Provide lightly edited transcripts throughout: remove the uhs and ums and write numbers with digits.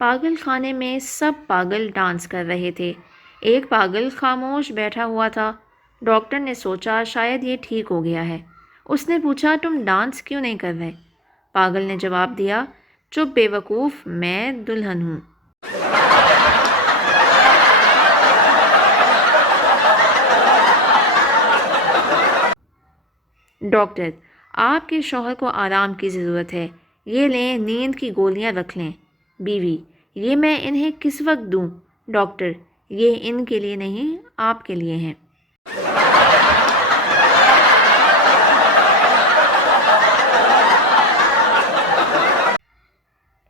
پاگل خانے میں سب پاگل ڈانس کر رہے تھے۔ ایک پاگل خاموش بیٹھا ہوا تھا۔ ڈاکٹر نے سوچا شاید یہ ٹھیک ہو گیا ہے۔ اس نے پوچھا تم ڈانس کیوں نہیں کر رہے؟ پاگل نے جواب دیا چپ بے وقوف، میں دلہن ہوں۔ ڈاکٹر، آپ کے شوہر کو آرام کی ضرورت ہے، یہ لیں نیند کی گولیاں رکھ لیں۔ بیوی، یہ میں انہیں کس وقت دوں؟ ڈاکٹر، یہ ان کے لیے نہیں، آپ کے لیے ہیں۔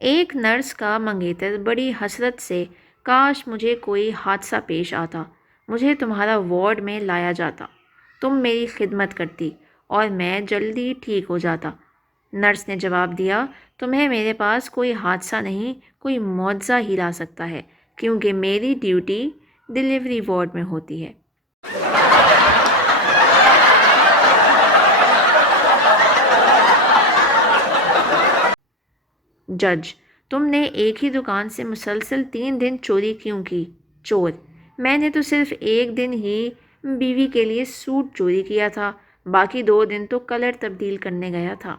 ایک نرس کا منگیتر بڑی حسرت سے، کاش مجھے کوئی حادثہ پیش آتا، مجھے تمہارا وارڈ میں لایا جاتا، تم میری خدمت کرتی اور میں جلدی ٹھیک ہو جاتا۔ نرس نے جواب دیا تمہیں میرے پاس کوئی حادثہ نہیں، کوئی معجزہ ہی لا سکتا ہے، کیونکہ میری ڈیوٹی ڈلیوری وارڈ میں ہوتی ہے۔ جج، تم نے ایک ہی دکان سے مسلسل 3 دن چوری کیوں کی؟ چور، میں نے تو صرف ایک دن ہی بیوی کے لیے سوٹ چوری کیا تھا، باقی 2 دن تو کلر تبدیل کرنے گیا تھا۔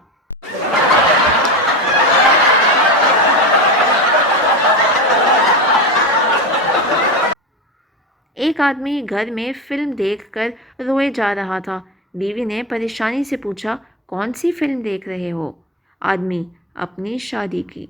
ایک آدمی گھر میں فلم دیکھ کر روئے جا رہا تھا۔ بیوی نے پریشانی سے پوچھا کون سی فلم دیکھ رہے ہو؟ آدمی، اپنی شادی کی۔